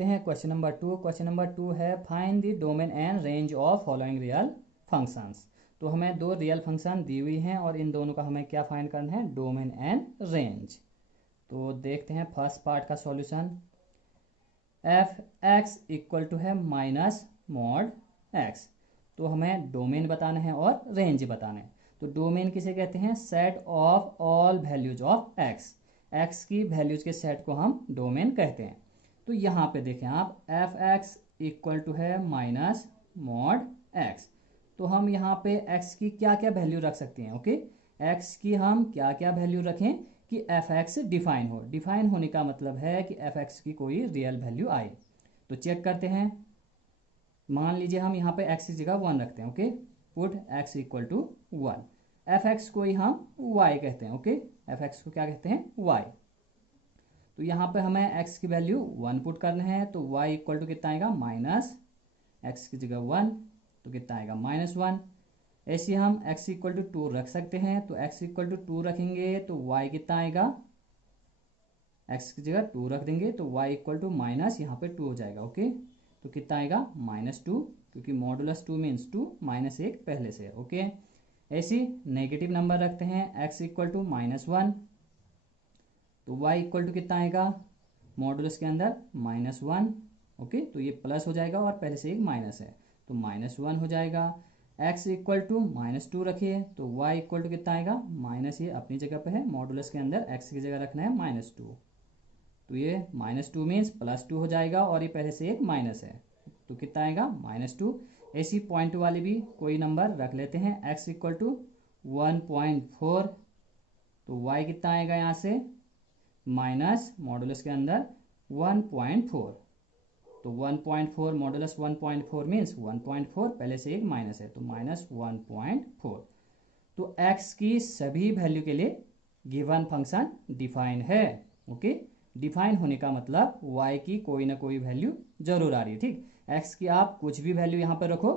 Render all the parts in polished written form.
देखते हैं question number 2। Question number 2 है find the domain and range of following real functions. तो हमें दो रियल फंक्शन दी हुई हैं और इन दोनों का हमें क्या फाइंड करना है, डोमेन एंड रेंज। तो देखते हैं फर्स्ट पार्ट का solution. F x equal to है माइनस मॉड एक्स। तो हमें डोमेन बताना है और रेंज बताना है। तो डोमेन किसे कहते हैं, set of all values of x. X की वैल्यूज के सेट को हम डोमेन कहते हैं। तो यहाँ पे देखें आप, एफ एक्स इक्वल टू है माइनस मॉड एक्स। तो हम यहाँ पे एक्स की क्या क्या वैल्यू रख सकते हैं। ओके, एक्स की हम क्या क्या वैल्यू रखें कि एफ एक्स डिफाइन हो। डिफाइन होने का मतलब है कि एफ एक्स की कोई रियल वैल्यू आए। तो चेक करते हैं। मान लीजिए हम यहाँ पे एक्स की जगह 1 रखते हैं। Okay, put x equal to 1। F x को ही हम वाई कहते हैं। ओके, एफ एक्स को क्या कहते हैं, वाई। तो यहाँ पे हमें एक्स की वैल्यू 1 पुट करना है। तो वाई इक्वल टू कितना आएगा, माइनस एक्स की जगह 1, तो कितना आएगा, -1। ऐसे हम x इक्वल टू 2 रख सकते हैं। तो x इक्वल टू 2 रखेंगे तो y कितना आएगा, x की जगह 2 रख देंगे तो y इक्वल टू माइनस यहाँ पे 2 हो जाएगा। ओके, तो कितना आएगा, -2, क्योंकि मॉडुलस 2 मीन्स 2, -1 पहले से है। ओके, ऐसे नेगेटिव नंबर रखते हैं। x इक्वल टू -1, तो y इक्वल टू कितना आएगा, मॉडुलस के अंदर -1। ओके, तो ये प्लस हो जाएगा और पहले से एक माइनस है तो -1 हो जाएगा। x इक्वल टू -2 रखिए तो y इक्वल टू कितना आएगा, माइनस, ये अपनी जगह पे है, मॉडुलस के अंदर x की जगह रखना है -2। तो ये -2 मीन्स +2 हो जाएगा और ये पहले से एक माइनस है तो कितना आएगा, -2। ऐसी पॉइंट वाले भी कोई नंबर रख लेते हैं। x इक्वल टू 1.4, तो y कितना आएगा यहाँ से, माइनस मॉडुलस के अंदर 1.4। तो 1.4 मॉडुलस 1.4 मीन्स 1.4, पहले से एक माइनस है तो -1.4। तो x की सभी वैल्यू के लिए गिवन फंक्शन डिफाइन है। ओके, डिफाइन होने का मतलब y की कोई ना कोई वैल्यू जरूर आ रही है। ठीक, x की आप कुछ भी वैल्यू यहाँ पर रखो,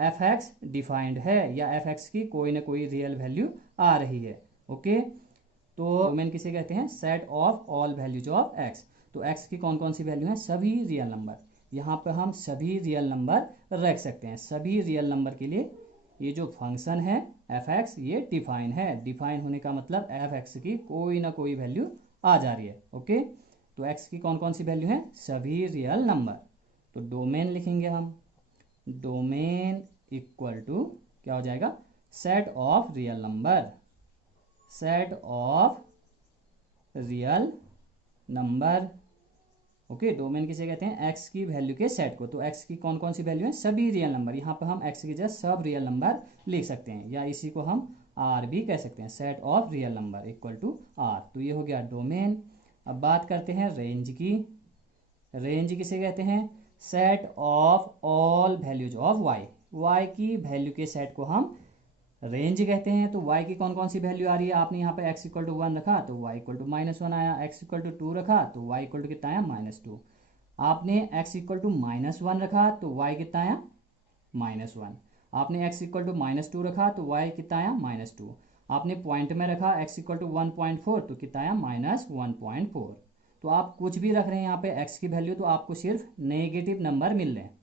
एफ एक्स डिफाइंड है या एफ एक्स की कोई ना कोई रियल वैल्यू आ रही है। ओके, तो डोमेन किसे कहते हैं, set of all values of x. तो x की कौन कौन सी वैल्यू है, सभी रियल नंबर। यहाँ पे हम सभी रियल नंबर रख सकते हैं। सभी रियल नंबर के लिए ये जो फंक्शन है एफ एक्स, ये डिफाइन है। डिफाइन होने का मतलब एफ एक्स की कोई ना कोई वैल्यू आ जा रही है। ओके, तो x की कौन कौन सी वैल्यू है, सभी रियल नंबर। तो डोमेन लिखेंगे हम, डोमेन इक्वल टू क्या हो जाएगा, set of real number, set of real number. Okay, domain किसे कहते हैं, x की वैल्यू के सेट को। तो x की कौन कौन सी वैल्यू है, सभी रियल नंबर। यहाँ पर हम x की जगह सब रियल नंबर लिख सकते हैं या इसी को हम r भी कह सकते हैं, set of real number equal to r। तो ये हो गया डोमेन। अब बात करते हैं रेंज की। रेंज किसे कहते हैं, set of all values of y। y की वैल्यू के सेट को हम रेंज कहते हैं। तो y की कौन कौन सी वैल्यू आ रही है, आपने यहाँ पे x इक्वल टू 1 रखा तो y इक्वल टू -1 आया, x इक्वल टू 2 रखा तो y इक्वल टू कितना आया, -2। आपने x इक्वल टू -1 रखा तो y कितना आया, -1। आपने x इक्वल टू -2 रखा तो y कितना आया, -2। आपने पॉइंट में रखा x इक्वल टू 1.4 तो कितना आया, -1.4। तो आप कुछ भी रख रहे हैं यहाँ पे x की वैल्यू, तो आपको सिर्फ नेगेटिव नंबर मिल रहे हैं।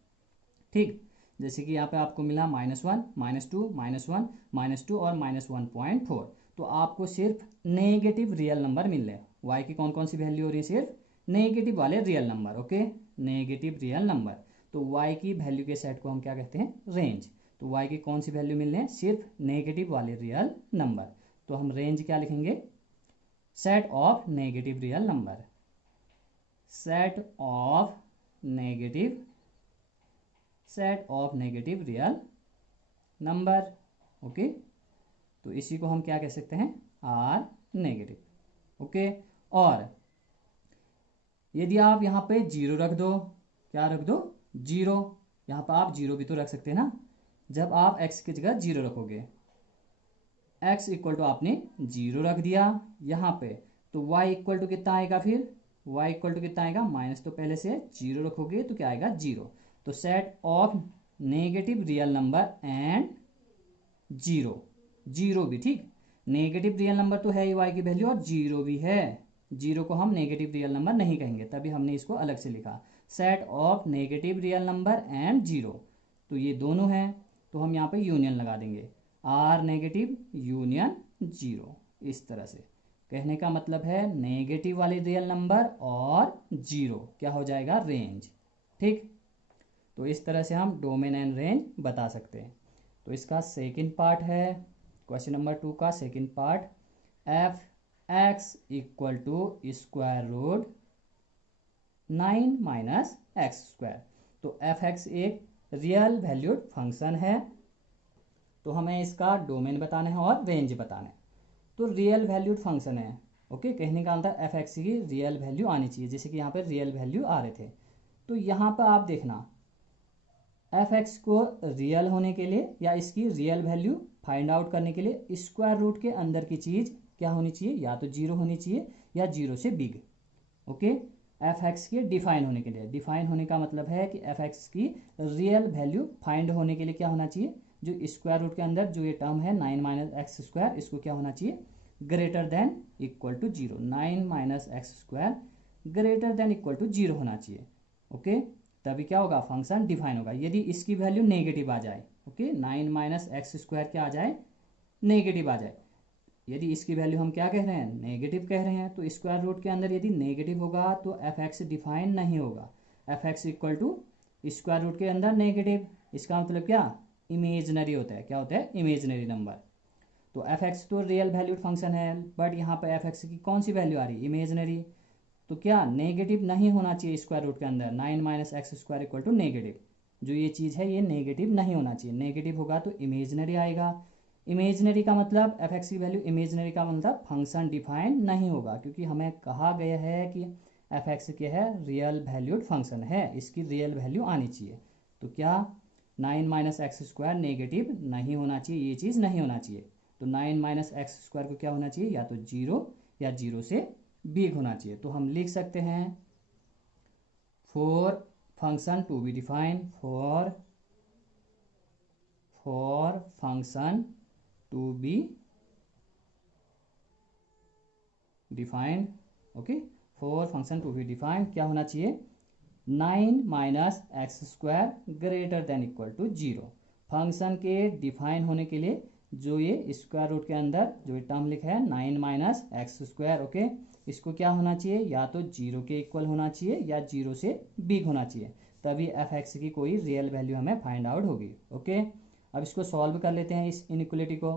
ठीक, जैसे कि यहाँ पे आपको मिला -1, -2, -1, -2 और -1.4। तो आपको सिर्फ नेगेटिव रियल नंबर मिल रहे हैं। y की कौन कौन सी वैल्यू हो रही है, सिर्फ नेगेटिव वाले real number. Okay, negative real number. तो y की वैल्यू के सेट को हम क्या कहते हैं, रेंज। तो y की कौन सी वैल्यू मिल रही है, सिर्फ नेगेटिव वाले रियल नंबर। तो हम रेंज क्या लिखेंगे, set of negative real number, set of negative, set of negative real number. Okay, तो इसी को हम क्या कह सकते हैं, आर नेगेटिव। ओके, और यदि आप यहाँ पे 0 रख दो, क्या रख दो, 0। यहाँ पर आप 0 भी तो रख सकते हैं ना। जब आप x की जगह 0 रखोगे, x इक्वल टू आपने 0 रख दिया यहाँ पे, तो y इक्वल टू कितना आएगा, फिर y इक्वल टू कितना आएगा, माइनस, तो पहले से 0 रखोगे तो क्या आएगा, 0। तो set of negative real number and 0, 0 भी। ठीक, नेगेटिव रियल नंबर तो है ही y की वैल्यू और 0 भी है। जीरो को हम नेगेटिव रियल नंबर नहीं कहेंगे, तभी हमने इसको अलग से लिखा। Set of negative real number and zero, तो ये दोनों हैं, तो हम यहाँ पे यूनियन लगा देंगे, आर नेगेटिव यूनियन जीरो। इस तरह से कहने का मतलब है नेगेटिव वाले रियल नंबर और जीरो क्या हो जाएगा, रेंज। ठीक, तो इस तरह से हम डोमेन एंड रेंज बता सकते हैं। तो इसका सेकंड पार्ट है, क्वेश्चन नंबर 2 का second part, f x equal to square root 9 minus x square. तो एफ एक्स एक रियल वैल्यूड फंक्शन है, तो हमें इसका डोमेन बताना है और रेंज बताना है। तो रियल वैल्यूड फंक्शन है, ओके, कहने का अंतर एफ एक्स की रियल वैल्यू आनी चाहिए, जैसे कि यहाँ पर रियल वैल्यू आ रहे थे। तो यहाँ पर आप देखना एफ एक्स को रियल होने के लिए या इसकी रियल वैल्यू फाइंड आउट करने के लिए स्क्वायर रूट के अंदर की चीज़ क्या होनी चाहिए, या तो जीरो होनी चाहिए या जीरो से बिग। ओके, एफ एक्स के डिफाइन होने के लिए, डिफाइन होने का मतलब है कि एफ एक्स की रियल वैल्यू फाइंड होने के लिए क्या होना चाहिए, जो स्क्वायर रूट के अंदर जो ये टर्म है 9 माइनस एक्स स्क्वायर, इसको क्या होना चाहिए, greater than equal to zero. 9 minus x square greater than equal to zero होना चाहिए। ओके, तभी क्या होगा, फंक्शन डिफाइन होगा। यदि इसकी वैल्यू नेगेटिव आ जाए, ओके, 9 माइनस एक्स स्क्वायर क्या आ जाए, नेगेटिव आ जाए, यदि इसकी वैल्यू हम क्या कह रहे हैं, नेगेटिव कह रहे हैं, तो स्क्वायर रूट के अंदर यदि नेगेटिव होगा तो एफ एक्स डिफाइन नहीं होगा। F x equal to square root के अंदर नेगेटिव, इसका मतलब क्या, इमेजनरी होता है। क्या होता है, इमेजनरी नंबर। तो एफ एक्स तो रियल वैल्यूड फंक्शन है, बट यहाँ पर एफ एक्स की कौन सी वैल्यू आ रही है, इमेजनरी। तो क्या नेगेटिव नहीं होना चाहिए स्क्वायर रूट के अंदर, 9 minus x square equal to negative, जो ये चीज़ है ये नेगेटिव नहीं होना चाहिए। नेगेटिव होगा तो इमेजनरी आएगा। इमेजनरी का मतलब एफ एक्स की वैल्यू इमेजनरी का मतलब फंक्शन डिफाइन नहीं होगा, क्योंकि हमें कहा गया है कि एफ एक्स क्या है, रियल वैल्यूड फंक्शन है, इसकी रियल वैल्यू आनी चाहिए। तो क्या 9 माइनस एक्स स्क्वायर नेगेटिव नहीं होना चाहिए, ये चीज़ नहीं होना चाहिए। तो 9 माइनस एक्स स्क्वायर को क्या होना चाहिए, या तो जीरो या जीरो से बिग होना चाहिए। तो हम लिख सकते हैं for function to be define, for function to be defined, okay, for function to be defined क्या होना चाहिए, 9 minus x square greater than equal to zero. Function के डिफाइन होने के लिए जो ये स्क्वायर रूट के अंदर जो ये टर्म लिखा है 9 माइनस एक्स स्क्वायर, ओके, इसको क्या होना चाहिए, या तो जीरो के इक्वल होना चाहिए या जीरो से बिग होना चाहिए, तभी एफ एक्स की कोई रियल वैल्यू हमें फाइंड आउट होगी। ओके, अब इसको सॉल्व कर लेते हैं, इस इनइक्वलिटी को।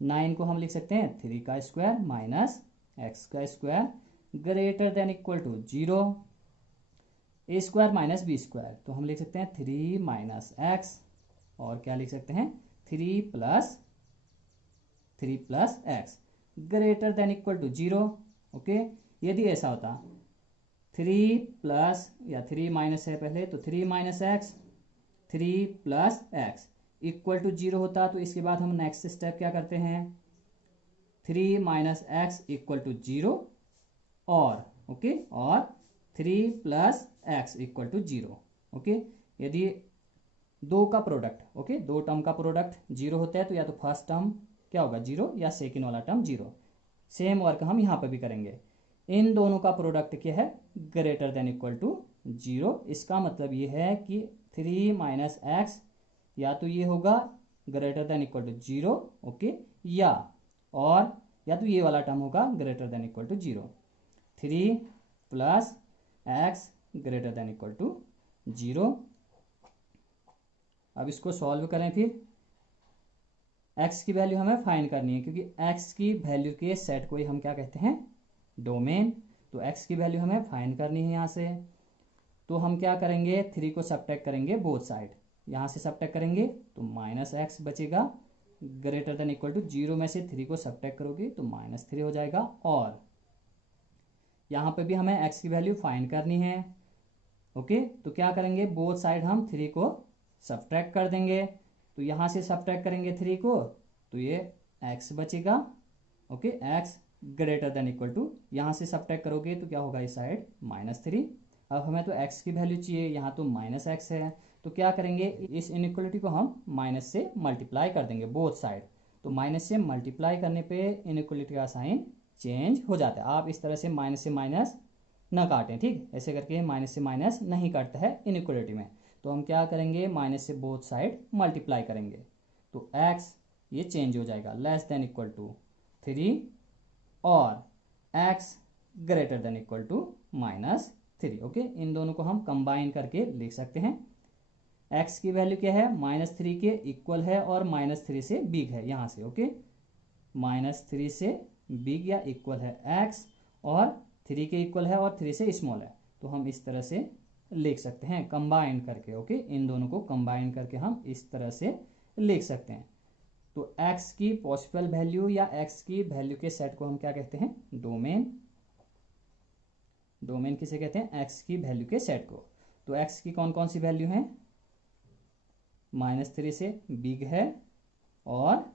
9 को हम लिख सकते हैं 3 का स्क्वायर माइनस एक्स का square greater than equal to zero, a square minus b square, तो हम लिख सकते हैं 3 माइनस एक्स, और क्या लिख सकते हैं 3 plus x greater than equal to zero. Okay, यदि ऐसा होता 3 प्लस या 3 माइनस है पहले, तो 3 minus x 3 plus x equal to zero होता, तो इसके बाद हम नेक्स्ट स्टेप क्या करते हैं, 3 minus x equal to zero, और ओके, और 3 plus x equal to zero. Okay, यदि दो का प्रोडक्ट, ओके, दो टर्म का प्रोडक्ट जीरो होता है, तो या तो फर्स्ट टर्म क्या होगा जीरो या सेकेंड वाला टर्म जीरो। सेम वर्क हम यहाँ पर भी करेंगे, इन दोनों का प्रोडक्ट क्या है, greater than equal to zero. इसका मतलब ये है कि 3 माइनस एक्स या तो ये होगा greater than equal to zero, okay, या तो ये वाला टर्म होगा greater than equal to zero. 3 plus x greater than equal to zero. अब इसको सॉल्व करें, फिर x की वैल्यू हमें फाइंड करनी है, क्योंकि x की वैल्यू के सेट को ही हम क्या कहते हैं, डोमेन। तो x की वैल्यू हमें फाइंड करनी है यहाँ से, तो हम क्या करेंगे, 3 को सबट्रैक्ट करेंगे बोथ साइड, यहाँ से सबट्रैक्ट करेंगे तो माइनस एक्स बचेगा, greater than equal to zero में से 3 को सबट्रैक्ट करोगे तो -3 हो जाएगा, और यहाँ पे भी हमें x की वैल्यू फाइंड करनी है। ओके, तो क्या करेंगे, बोथ साइड हम 3 को सबट्रैक्ट कर देंगे, तो यहाँ से सबट्रैक्ट करेंगे 3 को, तो ये x बचेगा, okay, x greater than equal to, यहाँ से सबट्रैक्ट करोगे तो क्या होगा इस साइड -3। अब हमें तो x की वैल्यू चाहिए, यहाँ तो -x है, तो क्या करेंगे, इस इनइक्वलिटी को हम माइनस से मल्टीप्लाई कर देंगे बोथ साइड। तो माइनस से मल्टीप्लाई करने पे इनइक्वलिटी का साइन चेंज हो जाता है। आप इस तरह से माइनस ना काटें, ठीक, ऐसे करके माइनस से माइनस नहीं कटता है इनइक्वलिटी में। तो हम क्या करेंगे, माइनस से बोथ साइड मल्टीप्लाई करेंगे, तो x ये चेंज हो जाएगा लेस देन इक्वल टू 3 और x greater than equal to -3। Okay, इन दोनों को हम कंबाइन करके लिख सकते हैं। x की वैल्यू क्या है, -3 के इक्वल है और -3 से बिग है यहाँ से। ओके, -3 से बिग या इक्वल है x और 3 के इक्वल है और 3 से स्मॉल है। तो हम इस तरह से लिख सकते हैं कंबाइन करके। ओके, इन दोनों को कंबाइन करके हम इस तरह से लिख सकते हैं। तो x की पॉसिबल वैल्यू या x की वैल्यू के सेट को हम क्या कहते हैं, डोमेन। डोमेन किसे कहते हैं, x की वैल्यू के सेट को। तो x की कौन कौन सी वैल्यू है, -3 से बिग है और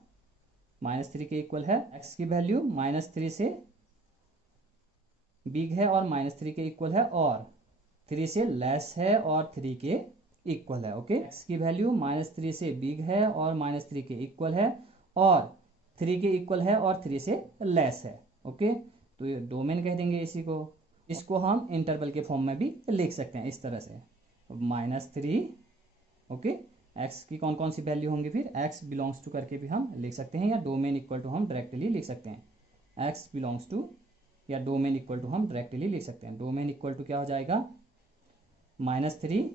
-3 के इक्वल है। x की वैल्यू -3 से बिग है और -3 के इक्वल है और 3 से लेस है और 3 के इक्वल है। ओके, x की वैल्यू -3 से बिग है और -3 के इक्वल है और 3 के इक्वल है और 3 से लेस है। ओके, तो ये डोमेन कह देंगे इसी को। इसको हम इंटरवल के फॉर्म में भी लिख सकते हैं इस तरह से, -3। ओके, x की कौन कौन सी वैल्यू होंगी, फिर x बिलोंग्स टू करके भी हम लिख सकते हैं या डोमेन इक्वल टू हम डायरेक्टली लिख सकते हैं। x बिलोंग्स टू या डोमेन इक्वल टू हम डायरेक्टली लिख सकते हैं। डोमेन इक्वल टू क्या हो जाएगा, -3,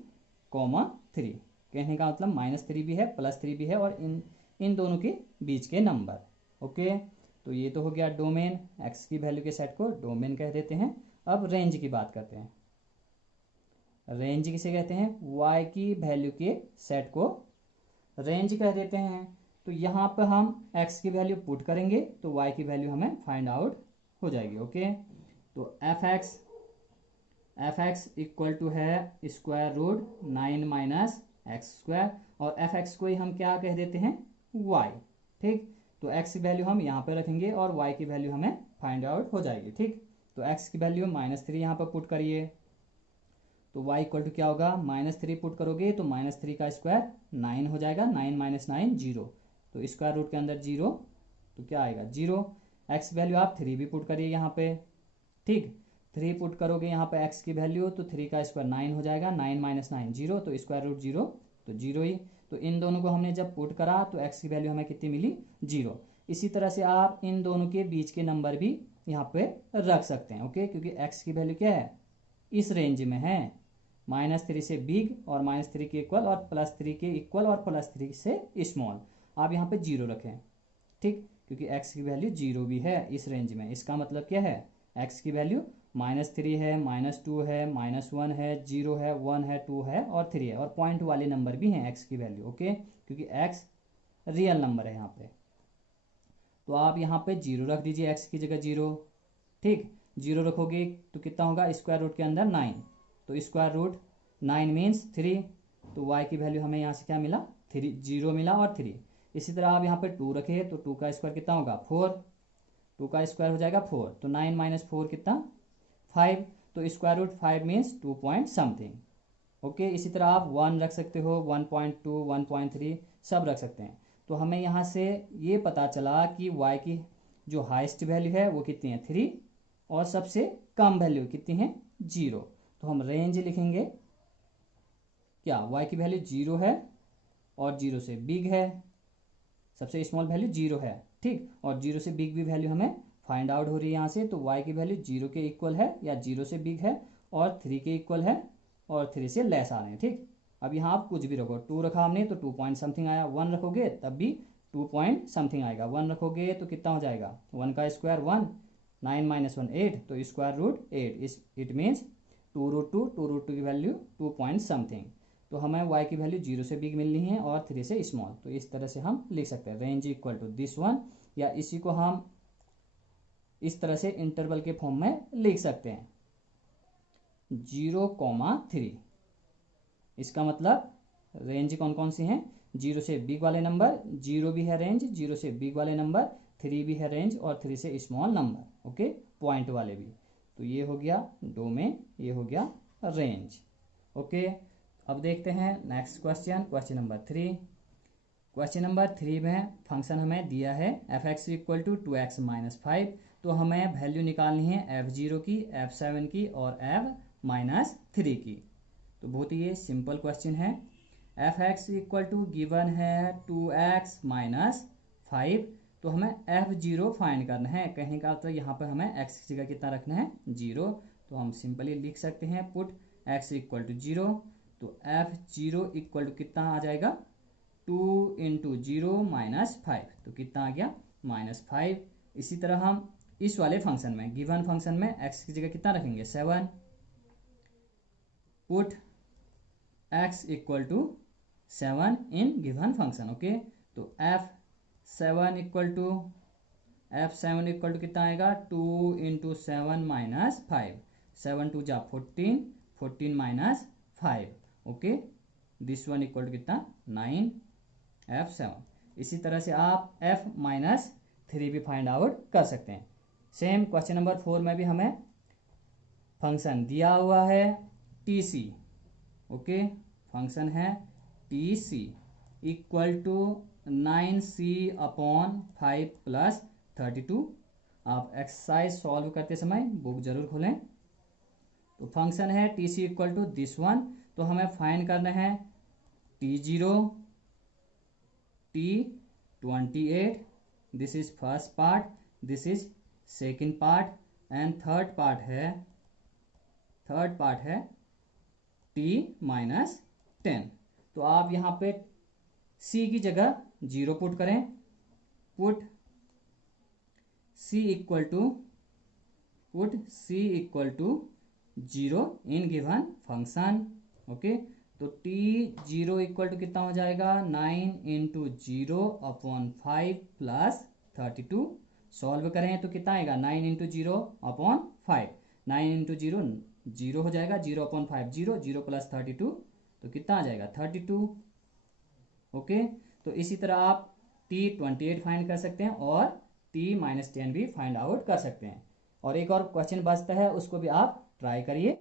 3। कहने का मतलब -3 भी है +3 भी है और इन दोनों के बीच के नंबर। ओके, तो ये तो हो गया डोमेन, x की वैल्यू के सेट को डोमेन कह देते हैं। अब रेंज की बात करते हैं। रेंज किसे कहते हैं, y की वैल्यू के सेट को रेंज कह देते हैं। तो यहाँ पर हम x की वैल्यू पुट करेंगे तो y की वैल्यू हमें फाइंड आउट हो जाएगी। ओके, तो f(x) इक्वल टू है √9 - x² और f(x) को ही हम क्या कह देते हैं, y। ठीक, तो x की वैल्यू हम यहाँ पर रखेंगे और y की वैल्यू हमें फाइंड आउट हो जाएगी। ठीक, तो x की वैल्यू -3 यहाँ पर पुट करिए तो y इक्वल टू क्या होगा, -3 पुट करोगे तो -3 का स्क्वायर 9 हो जाएगा, 9 - 9 0, तो स्क्वायर रूट के अंदर 0 तो क्या आएगा 0। x वैल्यू आप 3 भी पुट करिए यहाँ पे। ठीक, 3 पुट करोगे यहाँ पे x की वैल्यू तो 3 का स्क्वायर 9 हो जाएगा, 9 - 9 0, तो स्क्वायर रूट 0 तो 0 ही। तो इन दोनों को हमने जब पुट करा तो x की वैल्यू हमें कितनी मिली, 0। इसी तरह से आप इन दोनों के बीच के नंबर भी यहाँ पे रख सकते हैं। ओके, क्योंकि x की वैल्यू क्या है, इस रेंज में है, -3 से बिग और -3 के इक्वल और +3 के इक्वल और +3 से स्मॉल। आप यहाँ पे 0 रखें। ठीक, क्योंकि x की वैल्यू 0 भी है इस रेंज में। इसका मतलब क्या है, x की वैल्यू -3 है, -2 है, -1 है, 0 है, 1 है, 2 है और 3 है और पॉइंट वाले नंबर भी हैं x की वैल्यू। ओके, क्योंकि x रियल नंबर है यहाँ पे। तो आप यहाँ पे 0 रख दीजिए, x की जगह 0। ठीक, 0 रखोगे तो कितना होगा, स्क्वायर रूट के अंदर 9, तो स्क्वायर रूट 9 मीन्स 3, तो y की वैल्यू हमें यहाँ से क्या मिला, 3, 0 मिला और 3। इसी तरह आप यहाँ पे 2 रखे तो 2 का स्क्वायर कितना होगा, 4, 2 का स्क्वायर हो जाएगा 4, तो 9 - 4 कितना, 5, तो square root 5 means 2 point something. Okay, इसी तरह आप 1 रख सकते हो, 1.2, 1.3 सब रख सकते हैं। तो हमें यहाँ से ये पता चला कि y की जो हाईएस्ट वैल्यू है वो कितनी है, 3, और सबसे कम वैल्यू कितनी है, 0। तो हम रेंज लिखेंगे क्या, y की वैल्यू 0 है और 0 से बिग है, सबसे स्मॉल वैल्यू 0 है। ठीक, और 0 से बिग भी वैल्यू हमें फाइंड आउट हो रही है यहाँ से, तो y की वैल्यू 0 के इक्वल है या 0 से बिग है और 3 के इक्वल है और 3 से लेस आ रहे हैं। ठीक, अब यहाँ आप कुछ भी रखो, 2 रखा हमने तो 2 पॉइंट समथिंग आया, 1 रखोगे तब भी 2 पॉइंट समथिंग आएगा, 1 रखोगे तो कितना हो जाएगा, 1 का स्क्वायर 1, 9 - 1 8, तो स्क्वायर रूट 8, इट मीन्स 2√2 की वैल्यू 2 पॉइंट समथिंग। तो हमें y की वैल्यू 0 से बिग मिलनी है और 3 से स्मॉल, तो इस तरह से हम लिख सकते हैं range equal to this one, या इसी को हम इस तरह से इंटरवल के फॉर्म में लिख सकते हैं 0,3। इसका मतलब रेंज कौन कौन सी हैं, 0 से बिग वाले नंबर, 0 भी है रेंज, 0 से बिग वाले नंबर, 3 भी है रेंज और 3 से स्मॉल नंबर। ओके, पॉइंट वाले भी। तो ये हो गया डोमेन, ये हो गया रेंज। ओके, अब देखते हैं next question, question number 3। Question number 3 में फंक्शन हमें दिया है f(x) इक्वल टू 2x - 5 तो हमें वैल्यू निकालनी है f0 की, f7 की और f-3 की। तो बहुत ही ये सिंपल क्वेश्चन है। f(x) इक्वल टू गिवन है 2x माइनस 5, तो हमें f0 फाइंड करना है। कहने का मतलब यहाँ पर हमें x की जगह कितना रखना है, 0। तो हम सिंपली लिख सकते हैं पुट x इक्वल टू 0, तो f0 इक्वल टू कितना आ जाएगा, 2 इंटू 0 माइनस 5, तो कितना आ गया, -5। इसी तरह हम इस वाले फंक्शन में, गिवन फंक्शन में x की जगह कितना रखेंगे, 7, put x equal to 7 in given function. Okay, तो f7 इक्वल टू कितना आएगा, 2 इंटू 7 माइनस 5, 7 2 जा 14, 14 minus 5। Okay, this one equal to कितना, 9, f7। इसी तरह से आप f-3 भी फाइंड आउट कर सकते हैं। सेम क्वेश्चन नंबर 4 में भी हमें फंक्शन दिया हुआ है tc। ओके, फंक्शन है tc equal to 9c upon 5 plus 32। आप एक्सरसाइज सॉल्व करते समय बुक जरूर खोलें। तो फंक्शन है tc equal to this one, तो हमें फाइंड करना है t0, t28, this is first part, this is second part and third part है t-10। तो आप यहाँ पे c की जगह 0 पुट करें, put c equal to 0 in given function. Okay, तो t0 इक्वल टू कितना हो जाएगा, 9 इंटू 0 अपॉन 5 प्लस 32। सॉल्व करें तो कितना आएगा, 9 इंटू 0 अपॉन 5, 9 इंटू 0 0 हो जाएगा, 0 अपॉन 5 0, 0 प्लस 32 तो कितना आ जाएगा, 32। ओके, तो इसी तरह आप t28 फाइंड कर सकते हैं और t-10 भी फाइंड आउट कर सकते हैं। और एक और क्वेश्चन बचता है, उसको भी आप ट्राई करिए।